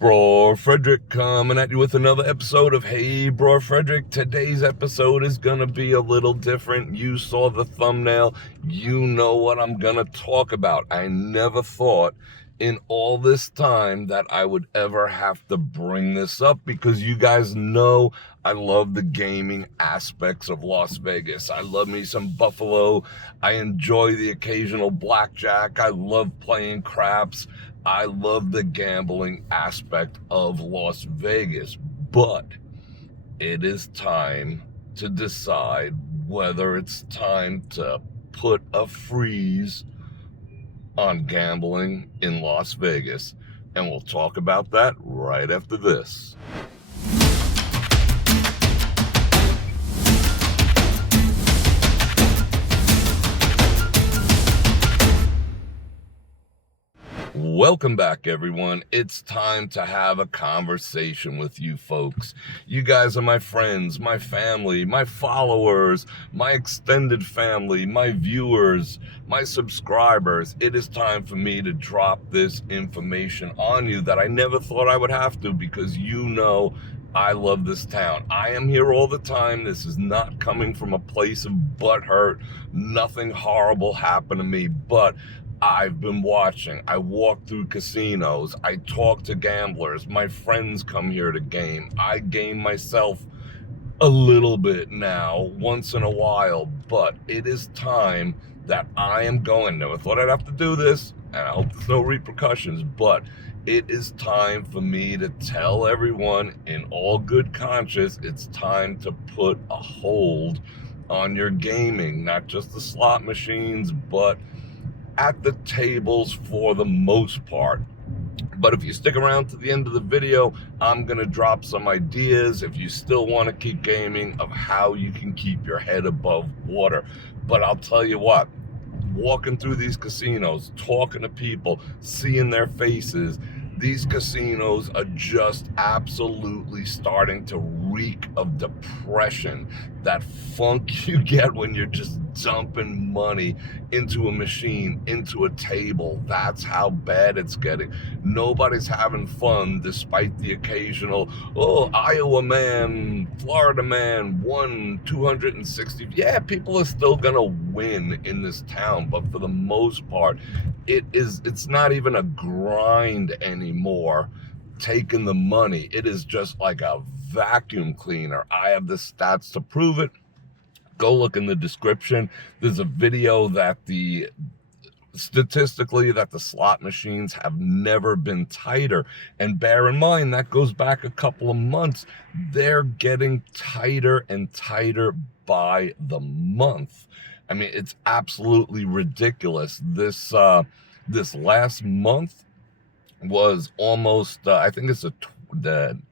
Bro Frederick coming at you with another episode of Hey Bro Frederick. Today's episode is gonna be a little different. You saw the thumbnail. You know what I'm gonna talk about. I never thought in all this time that I would ever have to bring this up because you guys know I love the gaming aspects of Las Vegas. I love me some Buffalo. I enjoy the occasional blackjack. I love playing craps. I love the gambling aspect of Las Vegas, but it is time to decide whether it's time to put a freeze on gambling in Las Vegas. And we'll talk about that right after this. Welcome back, everyone. It's time to have a conversation with you folks. You guys are my friends, my family, my followers, my extended family, my viewers, my subscribers. It is time for me to drop this information on you that I never thought I would have to, because you know I love this town. I am here all the time. This is not coming from a place of butthurt. Nothing horrible happened to me, but I've been watching. I walk through casinos. I talk to gamblers. My friends come here to game. I game myself a little bit now, once in a while, but it is time that I am going. Never thought I'd have to do this, and I hope there's no repercussions, but it is time for me to tell everyone in all good conscience, it's time to put a hold on your gaming, not just the slot machines, but at the tables for the most part. But if you stick around to the end of the video, I'm going to drop some ideas, if you still want to keep gaming, of how you can keep your head above water. But I'll tell you what, walking through these casinos, talking to people, seeing their faces, these casinos are just absolutely starting to reek of depression. That funk you get when you're just dumping money into a machine, into a table. That's how bad it's getting. Nobody's having fun, despite the occasional, oh, Iowa man, Florida man won 260. Yeah, people are still gonna win in this town, but for the most part, it's not even a grind anymore taking the money. It is just like a vacuum cleaner. I have the stats to prove it. Go look in the description. There's a video that statistically that the slot machines have never been tighter. And bear in mind, that goes back a couple of months. They're getting tighter and tighter by the month. I mean, it's absolutely ridiculous. This last month was almost, I think it's the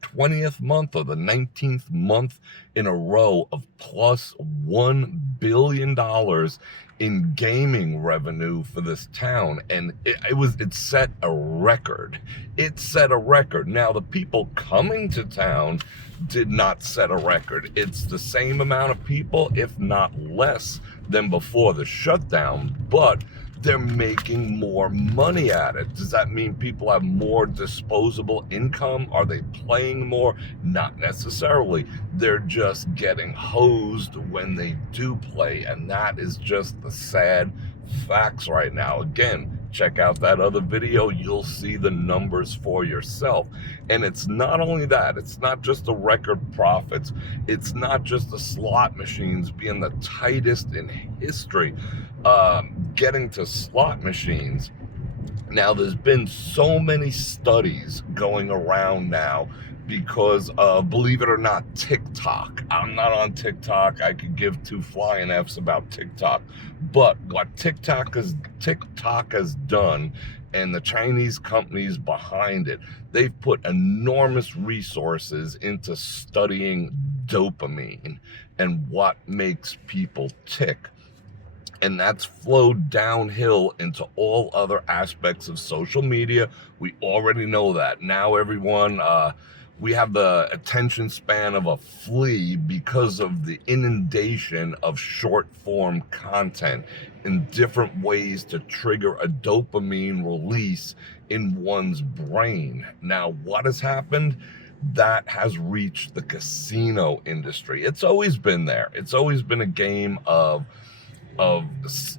20th month or the 19th month in a row of plus $1 billion in gaming revenue for this town. And it set a record. It set a record. Now, the people coming to town did not set a record. It's the same amount of people, if not less, than before the shutdown, but they're making more money at it. Does that mean people have more disposable income? Are they playing more? Not necessarily. They're just getting hosed when they do play, and that is just the sad facts right now. Again, check out that other video. You'll see the numbers for yourself. And it's not only that, it's not just the record profits. It's not just the slot machines being the tightest in history. Getting to slot machines, now there's been so many studies going around now because, believe it or not, TikTok. I'm not on TikTok. I could give two flying F's about TikTok. But what TikTok has done, and the Chinese companies behind it, they've put enormous resources into studying dopamine and what makes people tick. And that's flowed downhill into all other aspects of social media. We already know that. Now everyone, We have the attention span of a flea because of the inundation of short form content in different ways to trigger a dopamine release in one's brain. Now, what has happened? That has reached the casino industry. It's always been there. It's always been a game of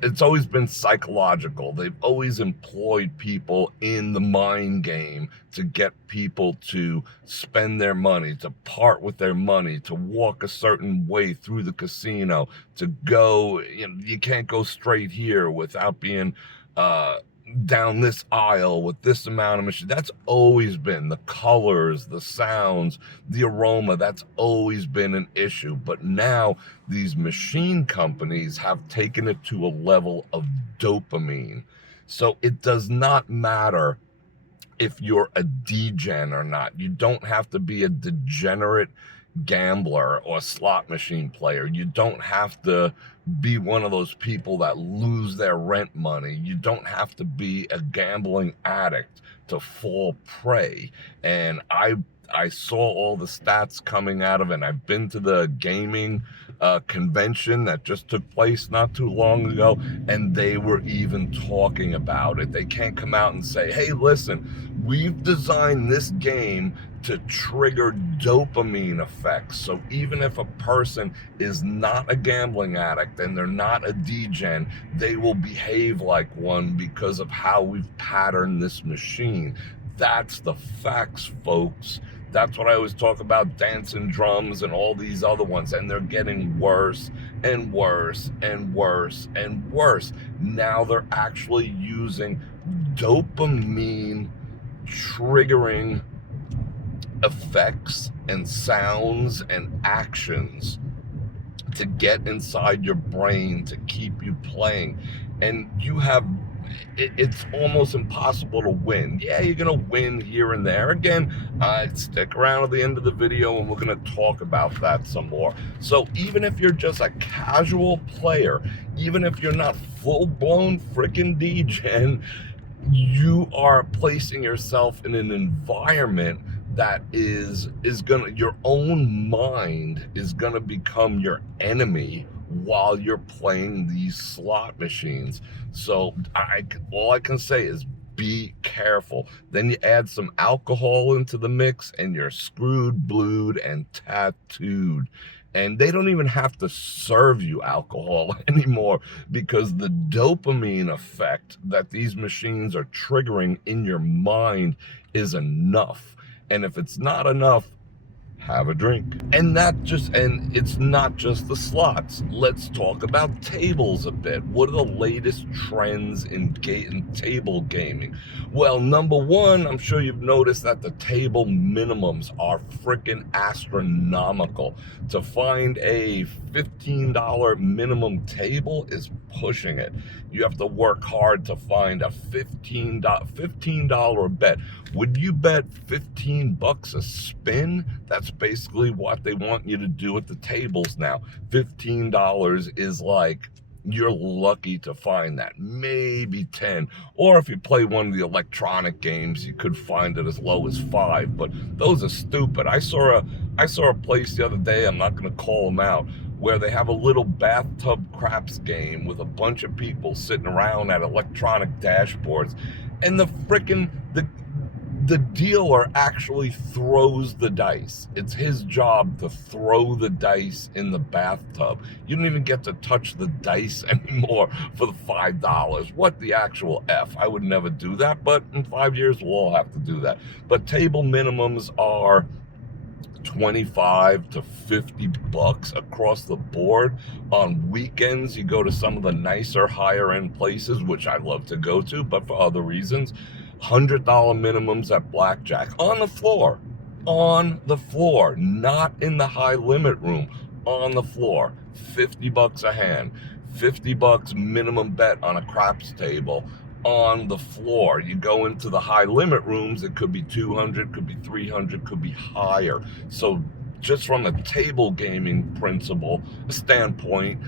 it's always been psychological. They've always employed people in the mind game to get people to spend their money, to part with their money, to walk a certain way through the casino, to go, you can't go straight here without being down this aisle with this amount of machine. That's always been the colors, the sounds, the aroma. That's always been an issue. But now these machine companies have taken it to a level of dopamine. So it does not matter if you're a degen or not. You don't have to be a degenerate gambler or slot machine player. You don't have to be one of those people that lose their rent money. You don't have to be a gambling addict to fall prey. And I saw all the stats coming out of it. And I've been to the gaming convention that just took place not too long ago, and they were even talking about it. They can't come out and say, hey, listen, we've designed this game to trigger dopamine effects. So even if a person is not a gambling addict and they're not a degen, they will behave like one because of how we've patterned this machine. That's the facts, folks. That's what I always talk about, Dancing Drums and all these other ones, and they're getting worse and worse and worse and worse. Now they're actually using dopamine triggering effects and sounds and actions to get inside your brain to keep you playing. And it's almost impossible to win. Yeah, you're gonna win here and there. Again, stick around at the end of the video and we're gonna talk about that some more. So even if you're just a casual player, even if you're not full-blown freaking degen, you are placing yourself in an environment that is gonna, your own mind is gonna become your enemy while you're playing these slot machines. So all I can say is be careful. Then you add some alcohol into the mix and you're screwed, blued, and tattooed. And they don't even have to serve you alcohol anymore because the dopamine effect that these machines are triggering in your mind is enough. And if it's not enough, have a drink. And it's not just the slots. Let's talk about tables a bit. What are the latest trends in table gaming? Well, number one, I'm sure you've noticed that the table minimums are freaking astronomical. To find a $15 minimum table is pushing it. You have to work hard to find a $15 bet. Would you bet 15 bucks a spin? That's basically what they want you to do at the tables now. $15 is like, you're lucky to find that. Maybe 10. Or if you play one of the electronic games, you could find it as low as 5. But those are stupid. I saw a place the other day, I'm not going to call them out, where they have a little bathtub craps game with a bunch of people sitting around at electronic dashboards. And the dealer actually throws the dice. It's his job to throw the dice in the bathtub. You don't even get to touch the dice anymore for the $5. What the actual F? I would never do that, but in 5 years we'll all have to do that. But table minimums are 25 to 50 bucks across the board. On weekends, you go to some of the nicer, higher end places, which I love to go to, but for other reasons. $100 minimums at blackjack on the floor, not in the high limit room, on the floor. 50 bucks a hand, 50 bucks minimum bet on a craps table on the floor. You go into the high limit rooms, it could be 200, could be 300, could be higher. So just from a table gaming standpoint,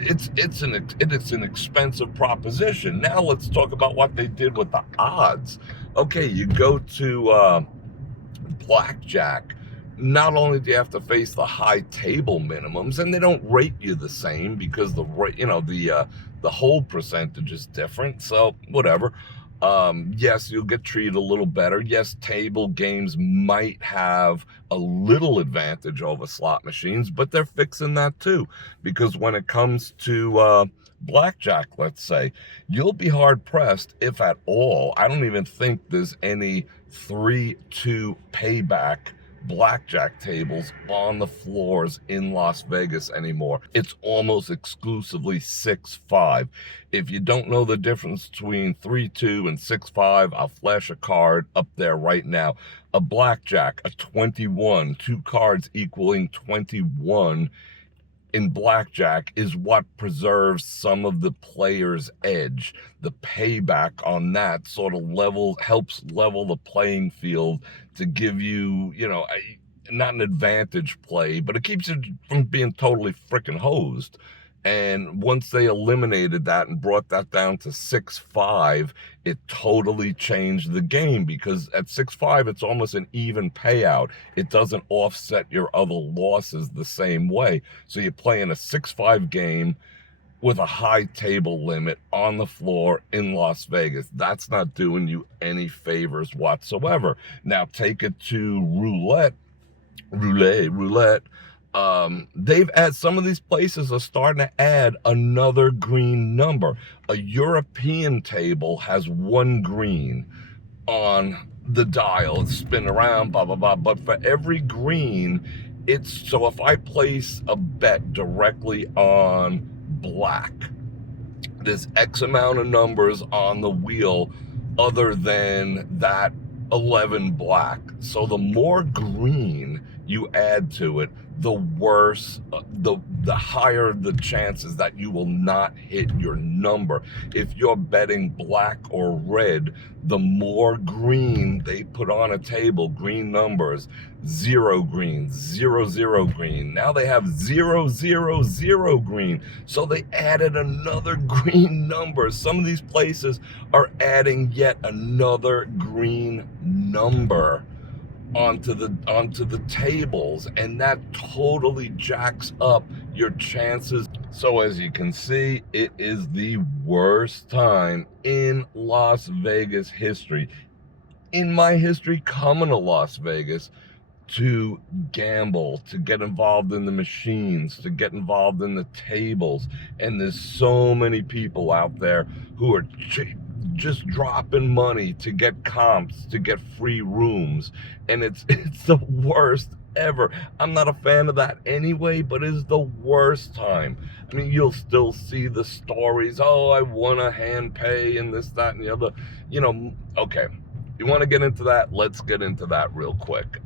it's an expensive proposition. Now let's talk about what they did with the odds. Okay, you go to blackjack, not only do you have to face the high table minimums, and they don't rate you the same because the hold percentage is different, so whatever. Yes, you'll get treated a little better. Yes, table games might have a little advantage over slot machines, but they're fixing that too, because when it comes to blackjack, let's say, you'll be hard pressed, if at all. I don't even think there's any 3-2 payback blackjack tables on the floors in Las Vegas anymore. It's almost exclusively 6-5. If you don't know the difference between 3-2 and 6-5, I'll flash a card up there right now. A blackjack, a 21, 2 cards equaling 21 in blackjack is what preserves some of the player's edge. The payback on that sort of helps level the playing field to give you, not an advantage play, but it keeps you from being totally freaking hosed. And once they eliminated that and brought that down to 6-5, it totally changed the game, because at 6-5, it's almost an even payout. It doesn't offset your other losses the same way. So you're playing a 6-5 game with a high table limit on the floor in Las Vegas. That's not doing you any favors whatsoever. Now take it to roulette. They've added, some of these places are starting to add another green number. A European table has 1 green on the dial. It's spinning around, blah, blah, blah. But for every green, so if I place a bet directly on black, there's X amount of numbers on the wheel other than that 11 black. So the more green you add to it, the worse, the higher the chances that you will not hit your number. If you're betting black or red, the more green they put on a table, green numbers, 0 green, 0 green. Now they have 0 green. So they added another green number. Some of these places are adding yet another green number onto the tables, and that totally jacks up your chances. So as you can see, it is the worst time in Las Vegas history, in my history coming to Las Vegas, to gamble, to get involved in the machines, to get involved in the tables. And there's so many people out there who are just dropping money to get comps, to get free rooms, and it's the worst ever. I'm not a fan of that anyway, but it's the worst time. I mean, you'll still see the stories, oh, I won a hand pay and this, that, and the other. Okay, you want to get into that? Let's get into that real quick.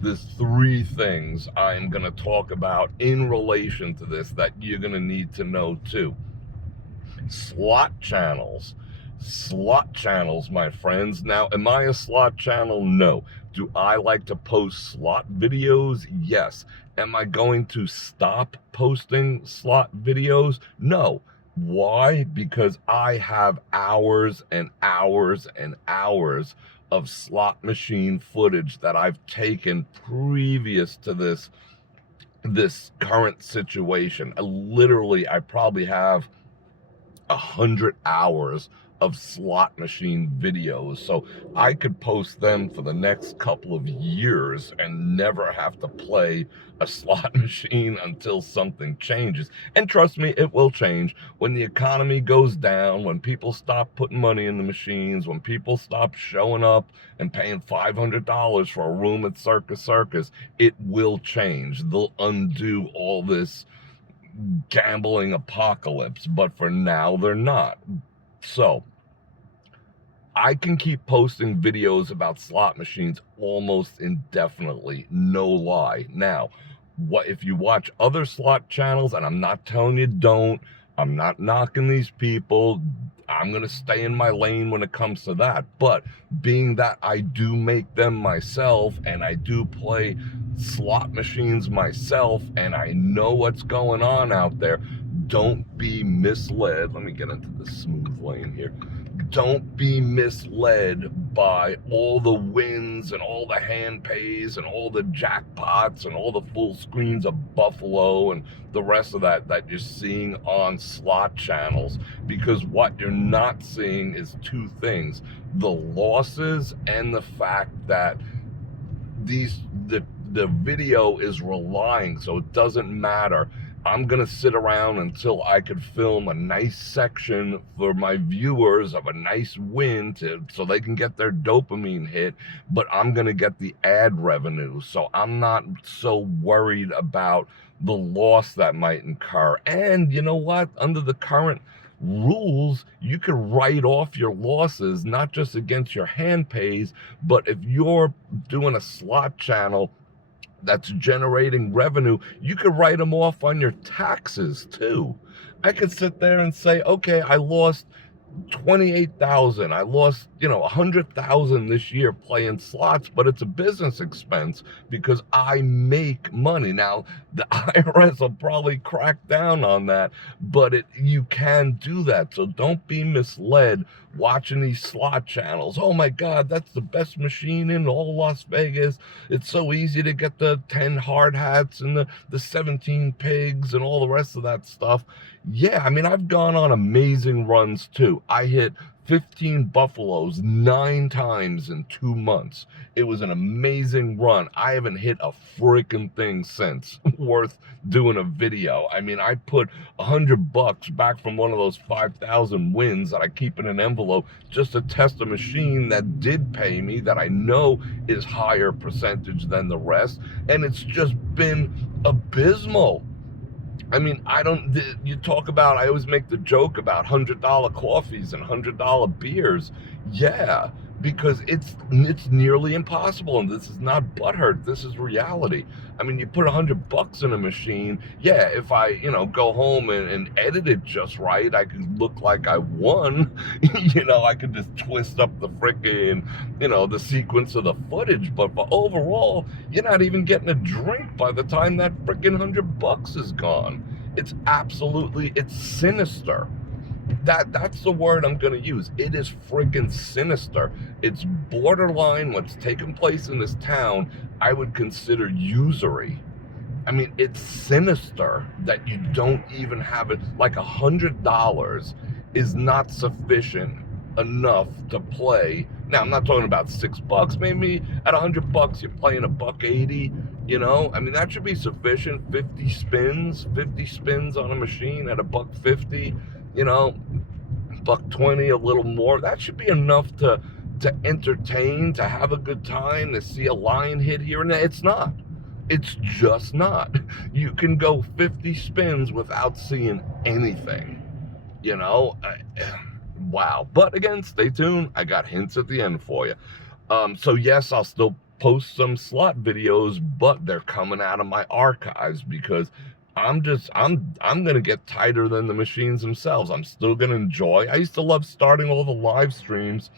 There's 3 things I'm going to talk about in relation to this that you're going to need to know too. Slot channels, my friends. Now, am I a slot channel? No. Do I like to post slot videos? Yes. Am I going to stop posting slot videos? No. Why? Because I have hours and hours and hours of slot machine footage that I've taken previous to this current situation. I probably have 100 hours of slot machine videos, so I could post them for the next couple of years and never have to play a slot machine until something changes. And trust me, it will change. When the economy goes down, when people stop putting money in the machines, when people stop showing up and paying $500 for a room at Circus, it will change. They'll undo all this gambling apocalypse, but for now they're not. So I can keep posting videos about slot machines almost indefinitely, no lie. Now, what if you watch other slot channels, and I'm not telling you don't, I'm not knocking these people, I'm going to stay in my lane when it comes to that, but being that I do make them myself and I do play slot machines myself and I know what's going on out there, don't be misled. Let me get into the smooth lane here. Don't be misled by all the wins and all the hand pays and all the jackpots and all the full screens of Buffalo and the rest of that you're seeing on slot channels, because what you're not seeing is two things: the losses and the fact that the video is relying, so it doesn't matter. I'm gonna sit around until I could film a nice section for my viewers of a nice win so they can get their dopamine hit, but I'm gonna get the ad revenue. So I'm not so worried about the loss that might incur. And you know what? Under the current rules, you can write off your losses, not just against your hand pays, but if you're doing a slot channel that's generating revenue, you could write them off on your taxes too. I could sit there and say, okay, I lost 28,000. I lost, 100,000 this year playing slots, but it's a business expense because I make money. Now, the IRS will probably crack down on that, but you can do that. So don't be misled watching these slot channels. Oh my God, that's the best machine in all Las Vegas. It's so easy to get the 10 hard hats and the 17 pigs and all the rest of that stuff. Yeah, I mean, I've gone on amazing runs too. I hit 15 buffaloes 9 times in 2 months. It was an amazing run. I haven't hit a freaking thing since worth doing a video. I mean, I put $100 back from one of those 5,000 wins that I keep in an envelope just to test a machine that did pay me, that I know is higher percentage than the rest, and it's just been abysmal. I mean, you talk about, I always make the joke about $100 coffees and $100 beers. Yeah, because it's nearly impossible, and this is not butthurt, this is reality. I mean, you put $100 in a machine, yeah, if I, go home and edit it just right, I could look like I won. I could just twist up the frickin', the sequence of the footage, but for overall, you're not even getting a drink by the time that frickin' $100 is gone. It's sinister. That's the word I'm going to use. It is friggin' sinister. It's borderline. What's taking place in this town, I would consider usury. I mean, it's sinister that you don't even have it. Like $100 is not sufficient enough to play. Now, I'm not talking about $6. Maybe at $100 you're playing $1.80. I mean, that should be sufficient. 50 spins on a machine at $1.50. $1.20, a little more. That should be enough to entertain, to have a good time, to see a line hit here and there. It's not. It's just not. You can go 50 spins without seeing anything. Wow. But again, stay tuned. I got hints at the end for you. So yes, I'll still post some slot videos, but they're coming out of my archives because I'm gonna get tighter than the machines themselves. I'm still gonna enjoy. I used to love starting all the live streams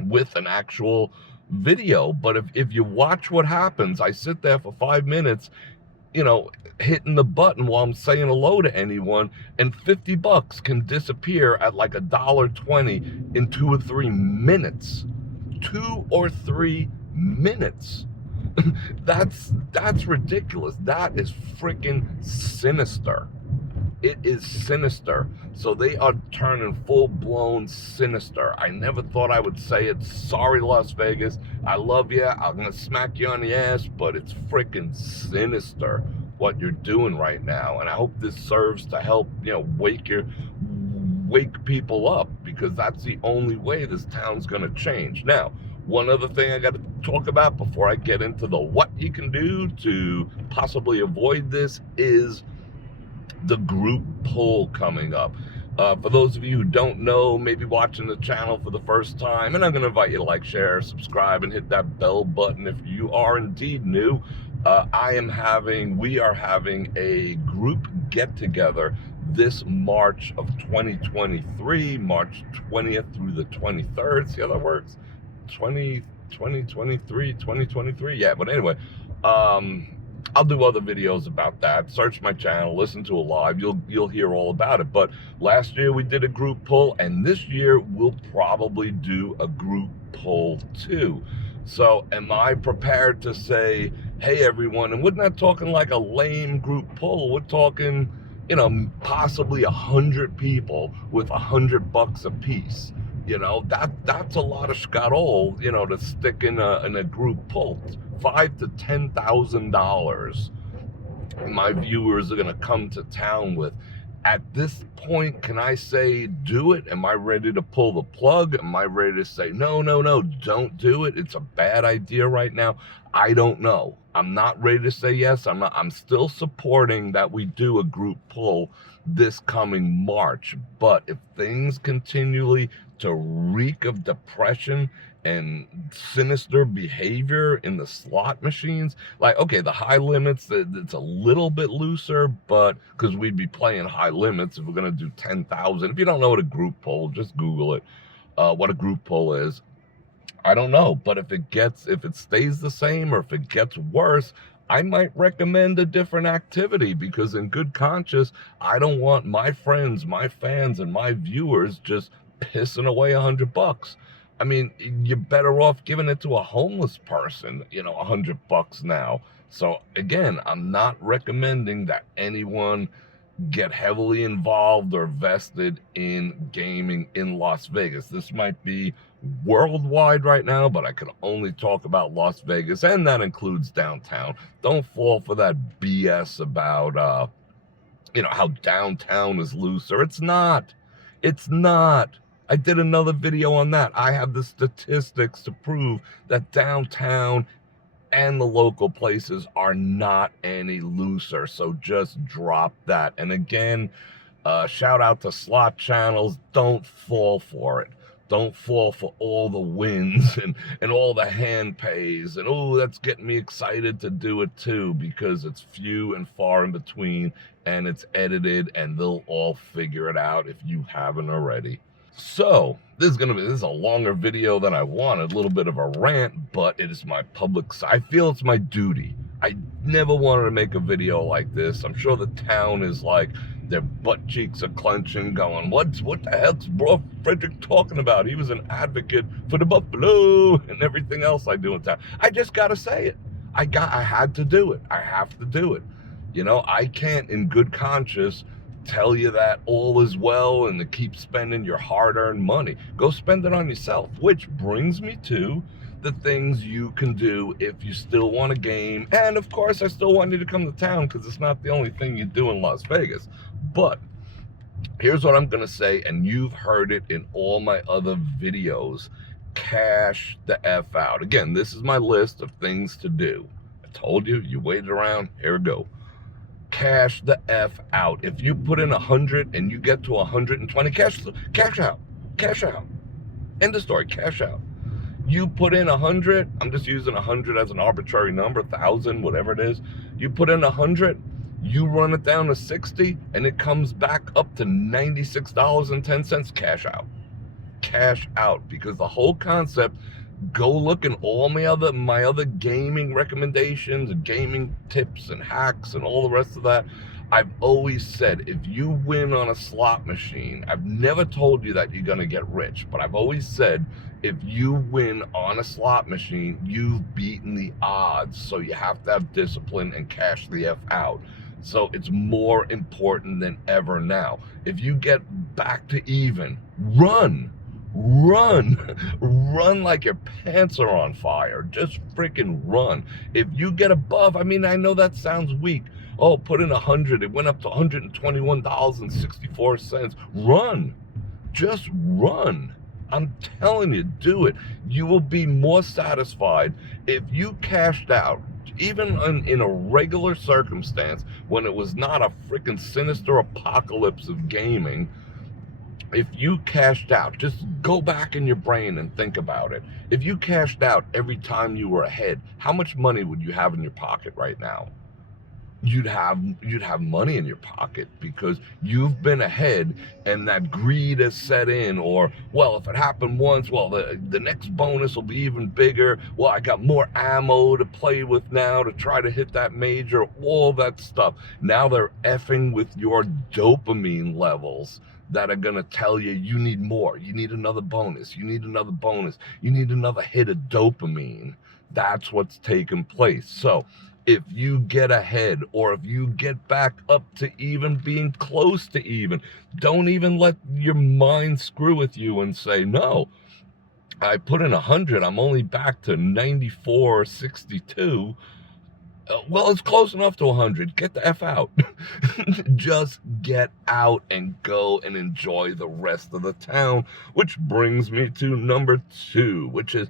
with an actual video, but if you watch what happens, I sit there for 5 minutes, hitting the button while I'm saying hello to anyone, and $50 can disappear at like $1.20 in 2 or 3 minutes. 2 or 3 minutes. That's ridiculous. That is freaking sinister. It is sinister. So they are turning full-blown sinister. I never thought I would say it. Sorry, Las Vegas. I love you. I'm gonna smack you on the ass, but it's freaking sinister what you're doing right now. And I hope this serves to help, wake people up, because that's the only way this town's gonna change. Now, one other thing I got to talk about before I get into the what you can do to possibly avoid this is the group poll coming up. For those of you who don't know, maybe watching the channel for the first time, and I'm going to invite you to like, share, subscribe, and hit that bell button if you are indeed new. We are having a group get-together this March of 2023, March 20th through the 23rd. See how that works? 2023, yeah, but anyway, I'll I'll do other videos about that. Search my channel, listen to a live, you'll hear all about it. But last year we did a group pull, and this year we'll probably do a group pull too. So am I prepared to say, hey everyone, and we're not talking like a lame group pull, we're talking, you know, possibly 100 people with $100 a piece. You know, that's a lot of scatol, you know, to stick in a group pull. $5,000 to $10,000 my viewers are going to come to town with. At this point, can I say do it? Am I ready to pull the plug? Am I ready to say no, don't do it? It's a bad idea right now. I don't know. I'm not ready to say yes. I'm still supporting that we do a group pull this coming March. But if things continually to reek of depression and sinister behavior in the slot machines, like, okay, the high limits, it's a little bit looser, but because we'd be playing high limits if we're going to do 10,000. If you don't know what a group pull, just Google it, what a group pull is. I don't know, but if it stays the same or if it gets worse, I might recommend a different activity, because in good conscience, I don't want my friends, my fans, and my viewers just pissing away $100. I mean, you're better off giving it to a homeless person, you know, $100 now. So again, I'm not recommending that anyone get heavily involved or vested in gaming in Las Vegas. This might be worldwide right now, but I can only talk about Las Vegas, and that includes downtown. Don't fall for that BS about, you know, how downtown is looser. It's not. It's not. I did another video on that. I have the statistics to prove that downtown and the local places are not any looser. So just drop that. And again, shout out to slot channels. Don't fall for it. Don't fall for all the wins and all the hand pays. And, oh, that's getting me excited to do it too, because it's few and far in between, and it's edited, and they'll all figure it out if you haven't already. So this is a longer video than I wanted, a little bit of a rant, but it is my I feel it's my duty. I never wanted to make a video like this. I'm sure the town is like, their butt cheeks are clenching, going, what the hell's bro Frederick talking about? He was an advocate for the buffalo and everything else I do in town. I just gotta say it. I had to do it. I have to do it. You know, I can't in good conscience tell you that all is well and to keep spending your hard-earned money. Go spend it on yourself, which brings me to the things you can do if you still want a game. And of course, I still want you to come to town, because it's not the only thing you do in Las Vegas. But here's what I'm going to say, and you've heard it in all my other videos. Cash the F out. Again, this is my list of things to do. I told you, you waited around, here we go. Cash the F out. If you put in 100 and you get to 120, cash out. Cash out. End of story. Cash out. You put in 100, I'm just using 100 as an arbitrary number, 1,000, whatever it is. You put in 100, you run it down to 60, and it comes back up to $96.10. Cash out. Cash out. Because the whole concept, go look in all my other gaming recommendations and gaming tips and hacks and all the rest of that. I've always said, if you win on a slot machine, I've never told you that you're going to get rich, but I've always said, if you win on a slot machine, you've beaten the odds. So you have to have discipline and cash the F out. So it's more important than ever now. If you get back to even, run like your pants are on fire. Just freaking run. If you get above, I mean, I know that sounds weak. Oh, put in 100, it went up to $121.64. Run. Just run. I'm telling you, do it. You will be more satisfied if you cashed out, even in a regular circumstance, when it was not a freaking sinister apocalypse of gaming. If you cashed out, just go back in your brain and think about it. If you cashed out every time you were ahead, how much money would you have in your pocket right now? you'd have money in your pocket because you've been ahead and that greed has set in. Or, well, if it happened once, well, the next bonus will be even bigger. Well, I got more ammo to play with now to try to hit that major, all that stuff. Now they're effing with your dopamine levels that are going to tell you you need more, you need another bonus, you need another bonus, you need another hit of dopamine. That's what's taking place. So if you get ahead, or if you get back up to even being close to even, don't even let your mind screw with you and say, no, I put in 100, I'm only back to 94 or 62. Well, it's close enough to 100. Get the F out. Just get out and go and enjoy the rest of the town, which brings me to number 2, which is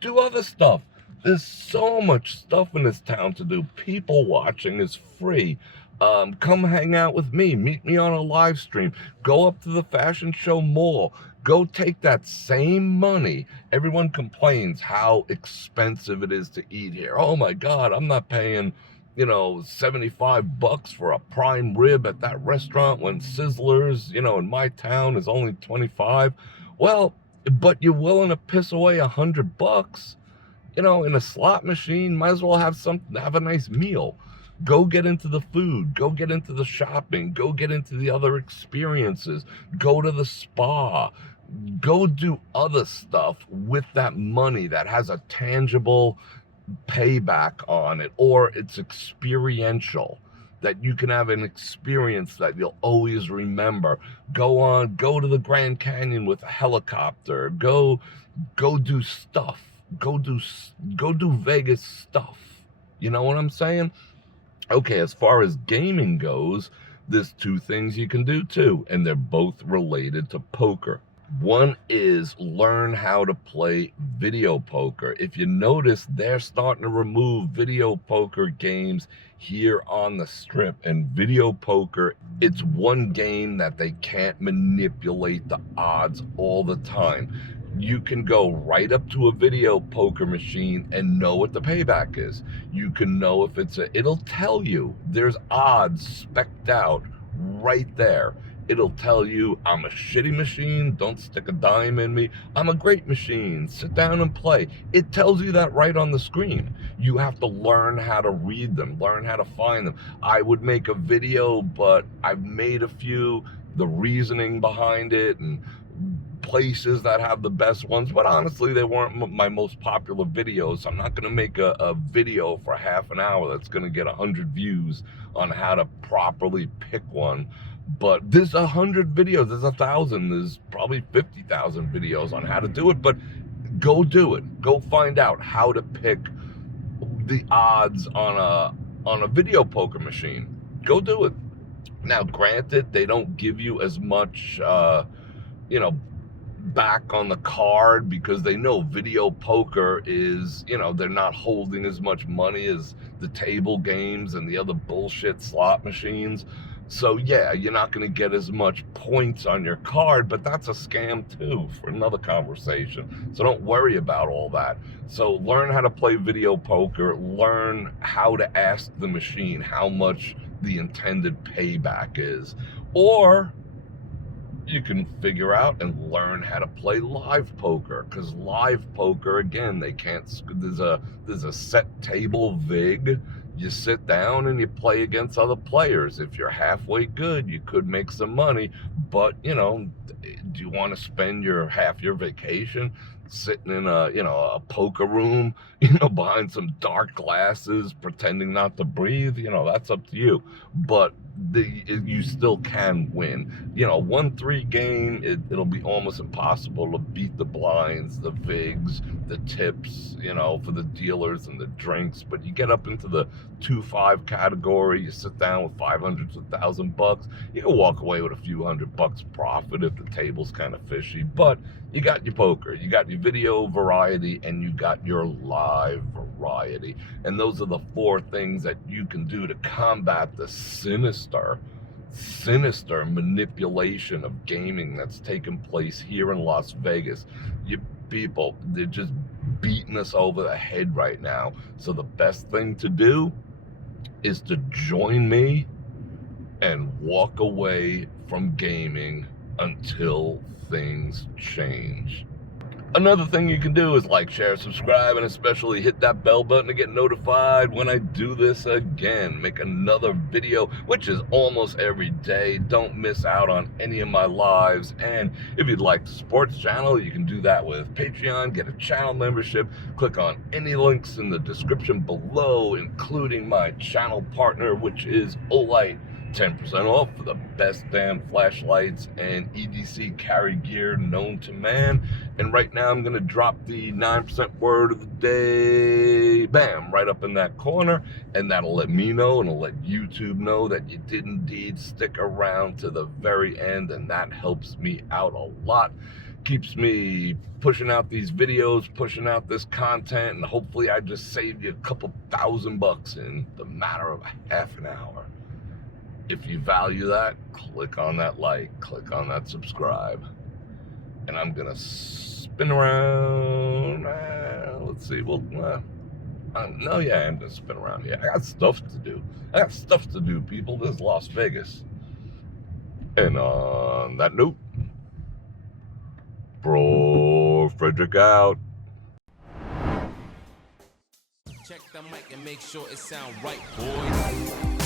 do other stuff. There's so much stuff in this town to do. People watching is free. Come hang out with me. Meet me on a live stream. Go up to the Fashion Show Mall. Go take that same money. Everyone complains how expensive it is to eat here. Oh my God, I'm not paying, $75 for a prime rib at that restaurant when Sizzlers, in my town is only 25. Well, but you're willing to piss away $100, in a slot machine. Might as well have a nice meal. Go get into the food, go get into the shopping, go get into the other experiences, go to the spa, go do other stuff with that money that has a tangible payback on it, or it's experiential, that you can have an experience that you'll always remember. Go to the Grand Canyon with a helicopter, go do stuff, go do Vegas stuff. You know what I'm saying? Okay, as far as gaming goes, there's 2 things you can do too, and they're both related to poker. One is learn how to play video poker. If you notice, they're starting to remove video poker games here on the Strip. And video poker, it's one game that they can't manipulate the odds all the time. You can go right up to a video poker machine and know what the payback is. You can know if it'll tell you, there's odds specced out right there. It'll tell you, I'm a shitty machine, don't stick a dime in me. I'm a great machine, sit down and play. It tells you that right on the screen. You have to learn how to read them, learn how to find them. I would make a video, but I've made a few, the reasoning behind it and places that have the best ones, but honestly, they weren't my most popular videos. I'm not going to make a video for half an hour that's going to get 100 views on how to properly pick one. But there's 100 videos, there's 1,000, there's probably 50,000 videos on how to do it. But go do it. Go find out how to pick the odds on a video poker machine. Go do it. Now, granted, they don't give you as much, back on the card, because they know video poker is, they're not holding as much money as the table games and the other bullshit slot machines. So yeah, you're not going to get as much points on your card, but that's a scam too, for another conversation. So don't worry about all that. So learn how to play video poker, learn how to ask the machine how much the intended payback is. Or you can figure out and learn how to play live poker, because live poker, again, they can't, there's a set table vig. You sit down and you play against other players. If you're halfway good, you could make some money, but do you want to spend half your vacation sitting in a poker room, behind some dark glasses, pretending not to breathe? That's up to you. But you still can win. 1-3 game, it'll be almost impossible to beat the blinds, the vigs, the tips, for the dealers and the drinks. But you get up into the 2-5 category, you sit down with 500 to $1,000, you can walk away with a few $100 profit if the table's kind of fishy. But you got your poker, you got your video variety, and you got your live variety. And those are the 4 things that you can do to combat the sinister manipulation of gaming that's taken place here in Las Vegas. You people, they're just beating us over the head right now. So the best thing to do, is to join me and walk away from gaming until things change. Another thing you can do is like, share, subscribe, and especially hit that bell button to get notified when I do this again. Make another video, which is almost every day. Don't miss out on any of my lives. And if you'd like to support the channel, you can do that with Patreon, get a channel membership, click on any links in the description below, including my channel partner, which is Olight. 10% off for the best damn flashlights and EDC carry gear known to man. And right now I'm going to drop the 9% word of the day, bam, right up in that corner. And that'll let me know, and it'll let YouTube know that you did indeed stick around to the very end. And that helps me out a lot. Keeps me pushing out these videos, pushing out this content, and hopefully I just saved you a couple $1,000 in the matter of a half an hour. If you value that, click on that like, click on that subscribe. And I'm gonna spin around. Let's see, well, no, yeah, I'm gonna spin around here. I got stuff to do. People. This is Las Vegas. And on that note, Bro Frederick out. Check the mic and make sure it sound right, boys.